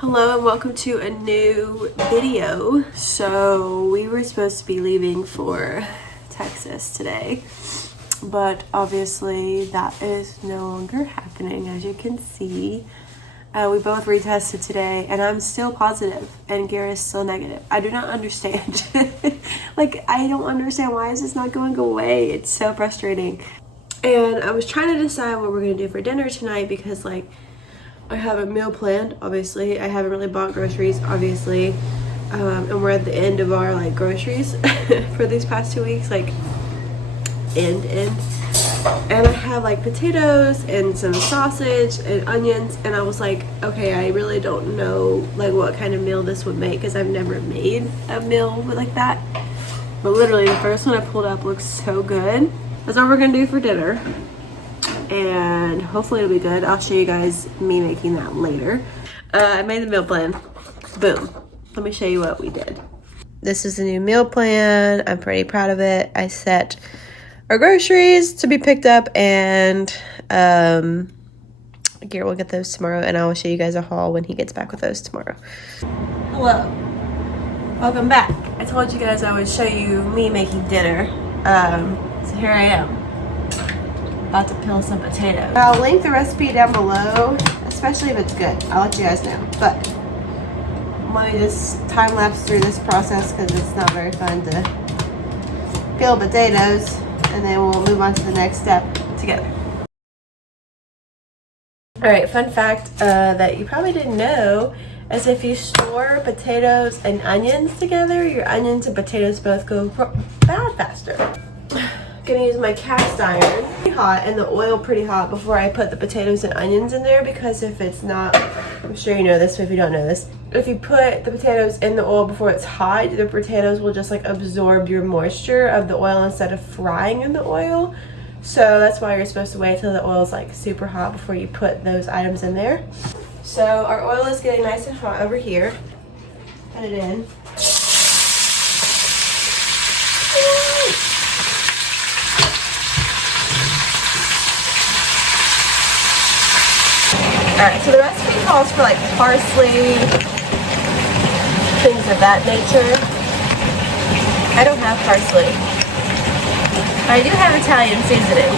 Hello and welcome to a new video. So we were supposed to be leaving for Texas today, but obviously that is no longer happening, as you can see. We both retested today and I'm still positive and Gary is still negative. I do not understand. I don't understand why is this not going away. It's so frustrating. And I was trying to decide what we're gonna do for dinner tonight because I have a meal planned, obviously. I haven't really bought groceries, obviously. And we're at the end of our groceries for these past 2 weeks, end. And I have potatoes and some sausage and onions, and I was like, okay, I really don't know what kind of meal this would make because I've never made a meal like that. But literally the first one I pulled up looks so good. That's what we're gonna do for dinner. And hopefully it'll be good. I'll show you guys me making that later. I made the meal plan. Boom. Let me show you what we did. This is the new meal plan. I'm pretty proud of it. I set our groceries to be picked up, and Garrett will get those tomorrow, and I will show you guys a haul when he gets back with those tomorrow. Hello. Welcome back. I told you guys I would show you me making dinner. So here I am. About to peel some potatoes. I'll link the recipe down below, especially if it's good. I'll let you guys know. But let me just time lapse through this process because it's not very fun to peel potatoes, and then we'll move on to the next step together. Alright, fun fact that you probably didn't know is if you store potatoes and onions together, your onions and potatoes both go bad faster. Gonna use my cast iron pretty hot and the oil pretty hot before I put the potatoes and onions in there, because if it's not, I'm sure you know this, but if you don't know this, if you put the potatoes in the oil before it's hot, the potatoes will just absorb your moisture of the oil instead of frying in the oil. So that's why you're supposed to wait till the oil is super hot before you put those items in there. So our oil is getting nice and hot over here. Put it in. Alright, so the recipe calls for parsley, things of that nature. I don't have parsley. I do have Italian seasoning.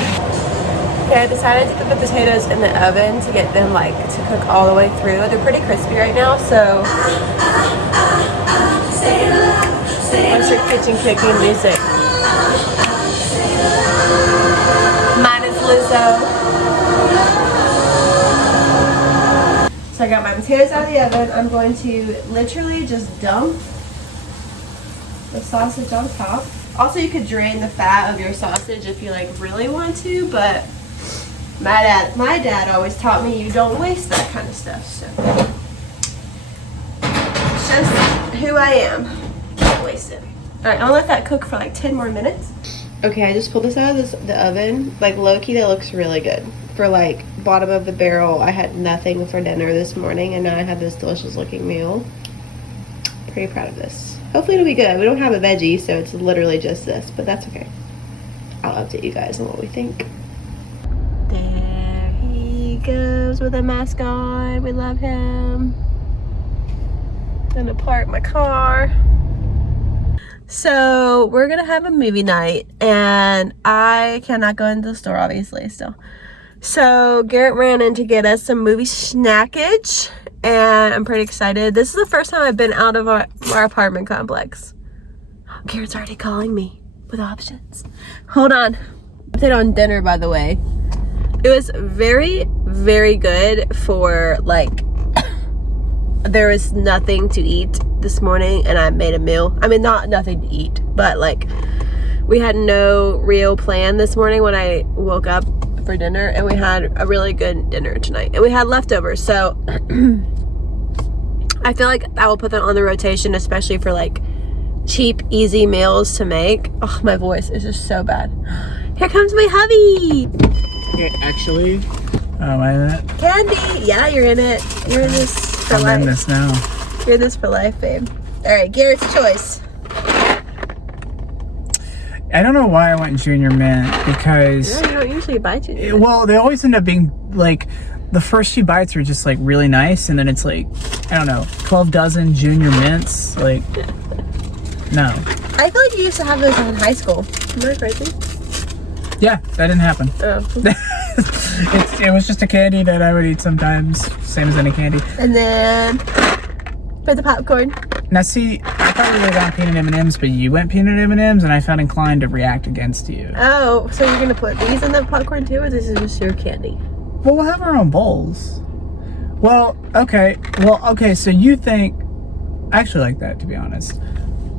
Okay, I decided to put the potatoes in the oven to get them to cook all the way through. They're pretty crispy right now, so what's your kitchen cooking music? Mine is Lizzo. So I got my potatoes out of the oven. I'm going to literally just dump the sausage on top. Also, you could drain the fat of your sausage if you really want to, but my dad always taught me you don't waste that kind of stuff. So it's just who I am. Don't waste it. All right, I'll let that cook for 10 more minutes. Okay, I just pulled this out of the oven. Low-key, that looks really good. For bottom of the barrel, I had nothing for dinner this morning, and now I have this delicious looking meal. Pretty proud of this. Hopefully it'll be good. We don't have a veggie, so it's literally just this, but that's okay. I'll update you guys on what we think. There he goes with a mask on. We love him. Gonna park my car. So we're gonna have a movie night, and I cannot go into the store, obviously, still. So Garrett ran in to get us some movie snackage, and I'm pretty excited. This is the first time I've been out of our apartment complex. Garrett's already calling me with options. Hold on. Update on dinner, by the way. It was very, very good for there was nothing to eat this morning, and I made a meal. I mean, not nothing to eat, but we had no real plan this morning when I woke up for dinner, and we had a really good dinner tonight, and we had leftovers, so I feel like I will put that on the rotation, especially for cheap, easy meals to make. Oh, my voice is just so bad. Here comes my hubby. Okay, actually, am I in it? Candy, yeah, you're in it. You're in this for life. I'm in this now. You're in this for life, babe. All right, Garrett's choice. I don't know why I went Junior Mint, because No, you don't usually buy Junior Mint. well, they always end up being the first few bites are just like really nice, and then it's like, I don't know, 12 dozen junior mints. Like, no. I feel like you used to have those in high school. Am I crazy? Yeah, that didn't happen. Oh. It was just a candy that I would eat sometimes, same as any candy. And then for the popcorn. Now see, I thought we would have gone peanut M&Ms, but you went peanut M&Ms, and I felt inclined to react against you. Oh, so you're gonna put these in the popcorn too, or this is just your candy? Well, we'll have our own bowls. Well, okay. So you think... I actually like that, to be honest.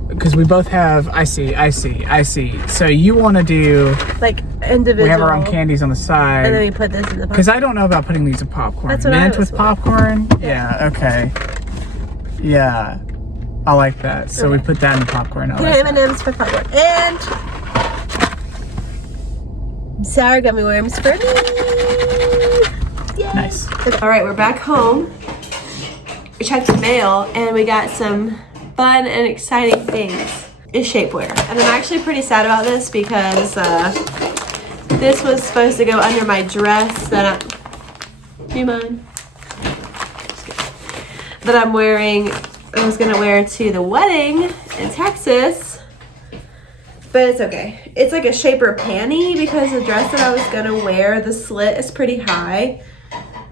Because we both have... I see. So you want to do... Like, individual. We have our own candies on the side. And then we put this in the popcorn. Because I don't know about putting these in popcorn. That's what Mint I was with popcorn? Yeah, okay. Yeah. I like that. So we put that in the popcorn. Peanut M&Ms for popcorn. And... sour gummy worms for me. Yay. Nice. All right, we're back home. We checked the mail and we got some fun and exciting things. It's shapewear, and I'm actually pretty sad about this because this was supposed to go under my dress that I'm wearing. I was gonna wear to the wedding in Texas. But it's okay. It's like a shaper panty because the dress that I was gonna wear, the slit is pretty high.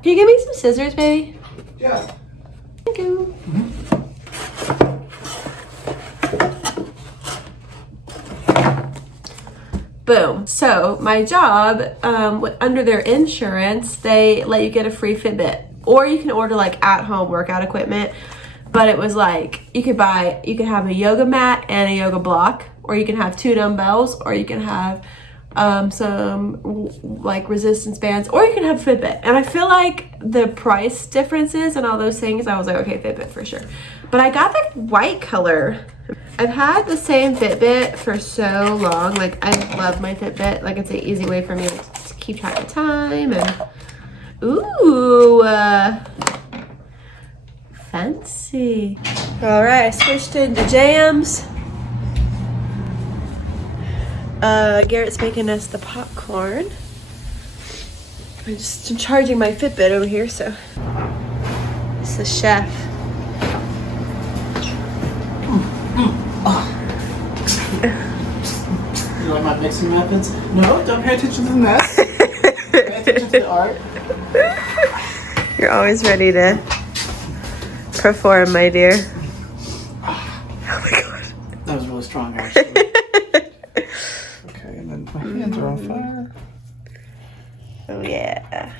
Can you give me some scissors, baby? Yeah. Thank you. Boom. So my job, under their insurance, they let you get a free Fitbit, or you can order like at-home workout equipment. But it was like you could have a yoga mat and a yoga block, or you can have 2 dumbbells, or you can have some like resistance bands, or you can have Fitbit. And I feel like the price differences and all those things, I was like, okay, Fitbit for sure. But I got the white color. I've had the same Fitbit for so long. Like, I love my Fitbit. Like, it's an easy way for me to keep track of time. And ooh, fancy. All right, I switched into jams. Garrett's making us the popcorn. I'm just charging my Fitbit over here, so it's the chef. You like my mixing methods? No, don't pay attention to the mess. Pay attention to the art. You're always ready to perform, my dear. Oh my god. That was really strong, actually. Okay, and then my hands are on fire. Oh yeah.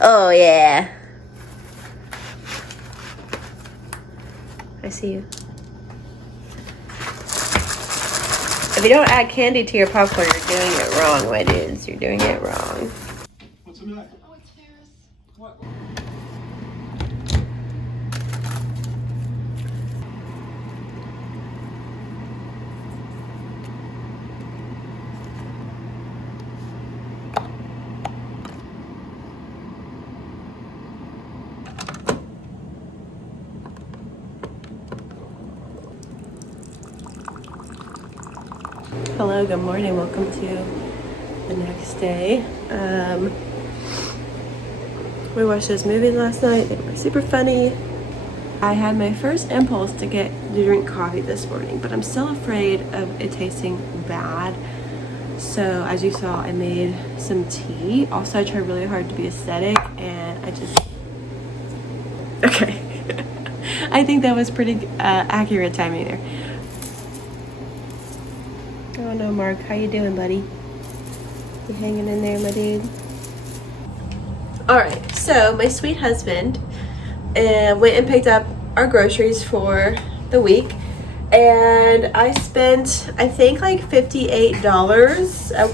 Oh yeah. I see you. If you don't add candy to your popcorn, you're doing it wrong, my dudes. You're doing it wrong. What's in that? Oh, it's Ferris. What? Hello, good morning. Welcome to the next day. We watched those movies last night. They were super funny. I had my first impulse to drink coffee this morning, but I'm still afraid of it tasting bad. So as you saw, I made some tea. Also, I tried really hard to be aesthetic, and I just... Okay. I think that was pretty accurate timing there. Oh no, Mark, how you doing, buddy? You hanging in there, my dude? Alright, so my sweet husband went and picked up our groceries for the week, and I spent, I think, like $58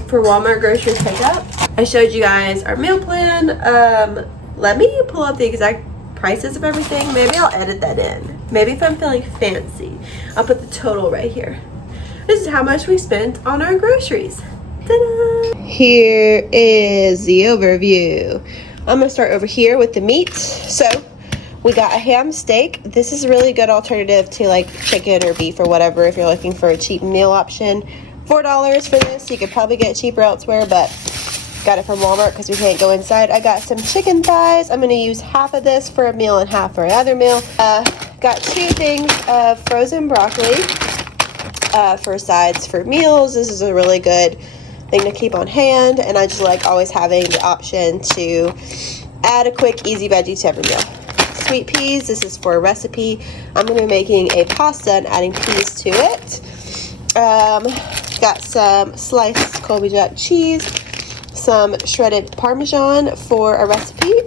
for Walmart groceries pickup. I showed you guys our meal plan. Let me pull up the exact prices of everything. Maybe I'll edit that in. Maybe if I'm feeling fancy, I'll put the total right here. This is how much we spent on our groceries. Ta-da! Here is the overview. I'm gonna start over here with the meat. So we got a ham steak. This is a really good alternative to like chicken or beef or whatever if you're looking for a cheap meal option. $4 for this. You could probably get it cheaper elsewhere, but got it from Walmart because we can't go inside. I got some chicken thighs. I'm going to use half of this for a meal and half for another meal. Got 2 things of frozen broccoli for sides for meals. This is a really good thing to keep on hand, and I just like always having the option to add a quick, easy veggie to every meal. Sweet peas. This is for a recipe. I'm going to be making a pasta and adding peas to it. Got some sliced Colby Jack cheese. Some shredded Parmesan for a recipe.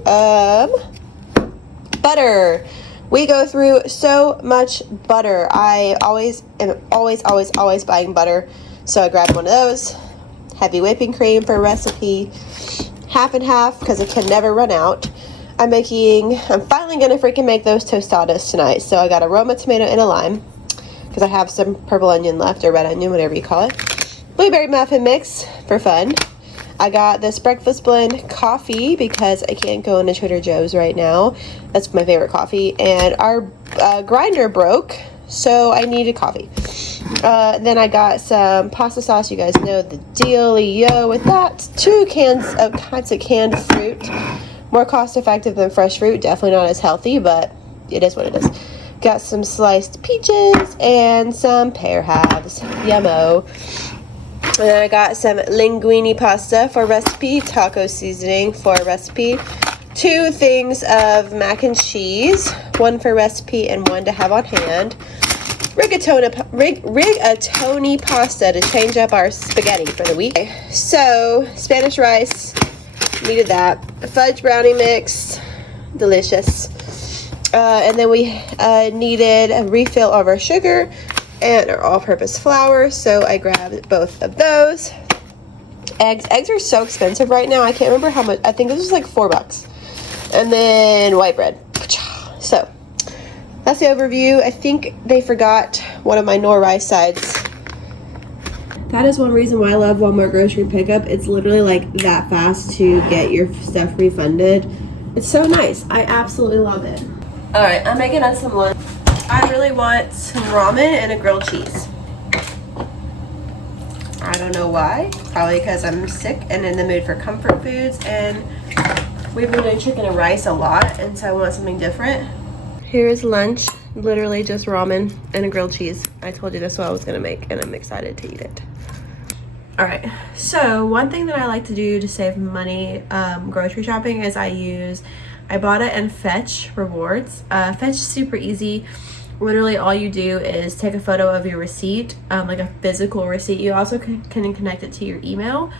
Butter. We go through so much butter. I am always buying butter. So I grabbed one of those. Heavy whipping cream for a recipe. Half and half because it can never run out. I'm finally going to freaking make those tostadas tonight. So I got a Roma tomato and a lime because I have some purple onion left, or red onion, whatever you call it. Blueberry muffin mix for fun. I got this breakfast blend coffee because I can't go into Trader Joe's right now. That's my favorite coffee. And our grinder broke, so I needed coffee. Then I got some pasta sauce. You guys know the dealio with that. 2 kinds of canned fruit. More cost effective than fresh fruit. Definitely not as healthy, but it is what it is. Got some sliced peaches and some pear halves. Yummo. And then I got some linguine pasta for a recipe, taco seasoning for a recipe, 2 things of mac and cheese, 1 for recipe and 1 to have on hand, rigatoni pasta to change up our spaghetti for the week. So, Spanish rice, needed that, fudge brownie mix, delicious, and then we needed a refill of our sugar and our all-purpose flour, so I grabbed both of those. Eggs are so expensive right now. I can't remember how much. I think this was like $4. And then white bread. So that's the overview. I think they forgot one of my nor rice sides. That is one reason why I love Walmart grocery pickup. It's literally like that fast to get your stuff refunded. It's so nice. I absolutely love it. All right, I'm making us some lunch. I really want some ramen and a grilled cheese. I don't know why. Probably because I'm sick and in the mood for comfort foods, and we've been doing chicken and rice a lot, and so I want something different. Here's lunch. Literally just ramen and a grilled cheese. I told you this is what I was gonna make, and I'm excited to eat it. All right, so one thing that I like to do to save money grocery shopping is I bought it and Fetch rewards. Fetch is super easy. Literally all you do is take a photo of your receipt, like a physical receipt. You also can connect it to your email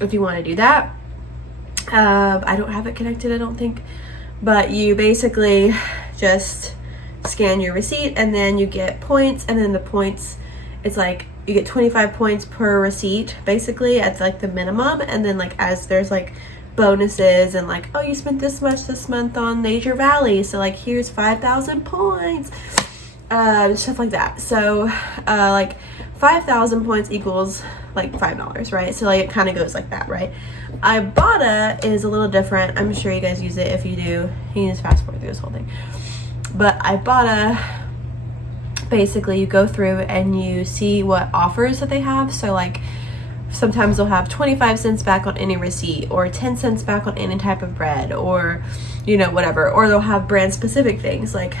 if you want to do that. I don't have it connected, I don't think, but you basically just scan your receipt and then you get points, and then the points, it's like you get 25 points per receipt basically at like the minimum, and then like as there's like bonuses and like, oh, you spent this much this month on Nature Valley, so like here's 5,000 points, stuff like that. So like 5,000 points equals like $5, right? So like it kind of goes like that, right? Ibotta is a little different. I'm sure you guys use it. If you do, you can just fast forward through this whole thing. But Ibotta, basically you go through and you see what offers that they have. So like sometimes they'll have 25 cents back on any receipt, or 10 cents back on any type of bread, or you know, whatever. Or they'll have brand specific things like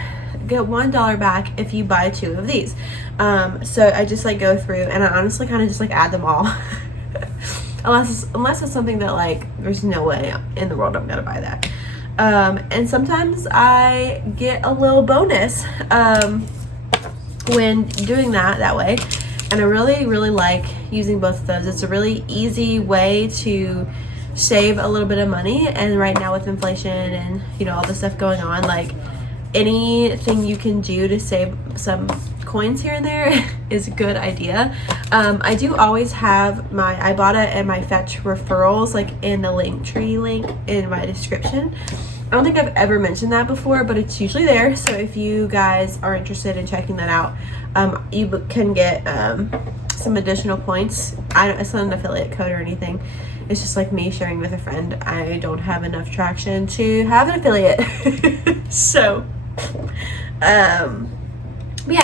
get $1 back if you buy 2 of these. So I just like go through and I honestly kind of just like add them all. unless it's something that like there's no way in the world I'm gonna buy that. And sometimes I get a little bonus when doing that way. And I really like using both of those. It's a really easy way to save a little bit of money, and right now with inflation and you know all the stuff going on, like anything you can do to save some coins here and there is a good idea. I do always have my Ibotta and my Fetch referrals like in the Linktree link in my description. I don't think I've ever mentioned that before, but it's usually there. So if you guys are interested in checking that out, you can get some additional points. It's not an affiliate code or anything. It's just like me sharing with a friend. I don't have enough traction to have an affiliate. So, yeah,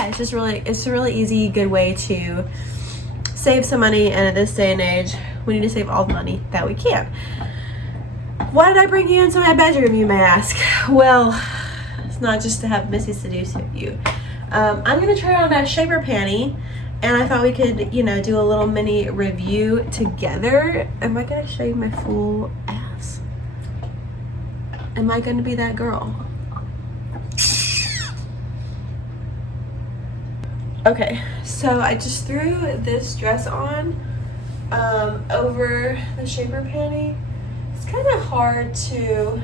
it's a really easy, good way to save some money, and at this day and age, we need to save all the money that we can. Why did I bring you into my bedroom, you may ask? Well, it's not just to have Missy seduce you. I'm gonna try on that shaper panty, and I thought we could, you know, do a little mini review together. Am I gonna show you my full ass? Am I gonna be that girl? Okay, so I just threw this dress on over the shaper panty. It's kind of hard to,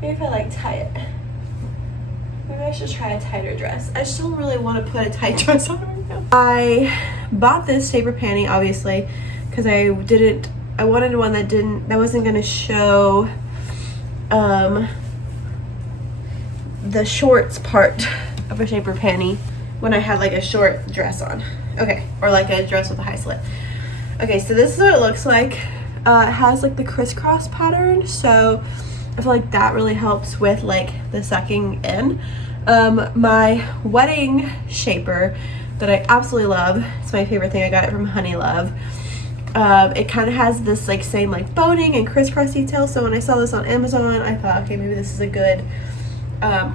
maybe if I like tie it. Maybe I should try a tighter dress. I just don't really want to put a tight dress on right now. I bought this shaper panty obviously because I wanted one that wasn't gonna show the shorts part of a shaper panty when I had like a short dress on. Okay, or like a dress with a high slit. Okay, so this is what it looks like. It has like the crisscross pattern, so I feel like that really helps with like the sucking in. My wedding shaper that I absolutely love, it's my favorite thing, I got it from Honey Love. It kind of has this like same like boning and crisscross detail, so when I saw this on Amazon, I thought, okay, maybe this is a good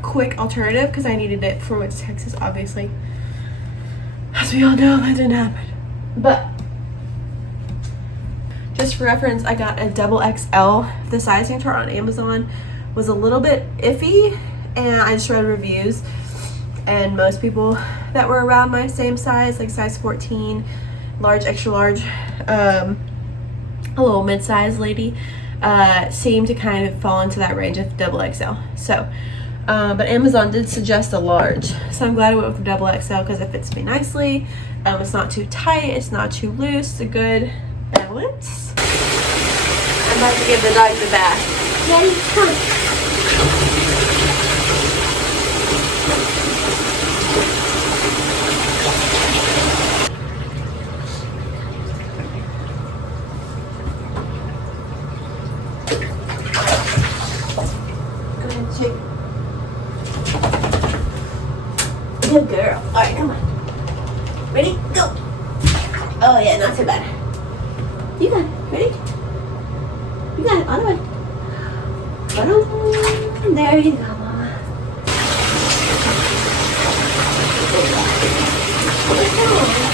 quick alternative, because I needed it before I went to Texas, obviously. As we all know, that didn't happen. But just for reference, I got a double XL. The sizing chart on Amazon was a little bit iffy, and I just read reviews, and most people that were around my same size, like size 14, large, extra large, a little mid-size lady, seemed to kind of fall into that range of double XL. So but Amazon did suggest a large, so I'm glad I went with the double XL because it fits me nicely. It's not too tight, it's not too loose, it's a good balance. I'm about to give the dogs a bath. Yay, come. Go ahead, shake. Good girl. All right, come on. Ready? Go. Oh yeah, not too bad. You got it. Ready? You got it. On the way. There you go, Mama. Good girl.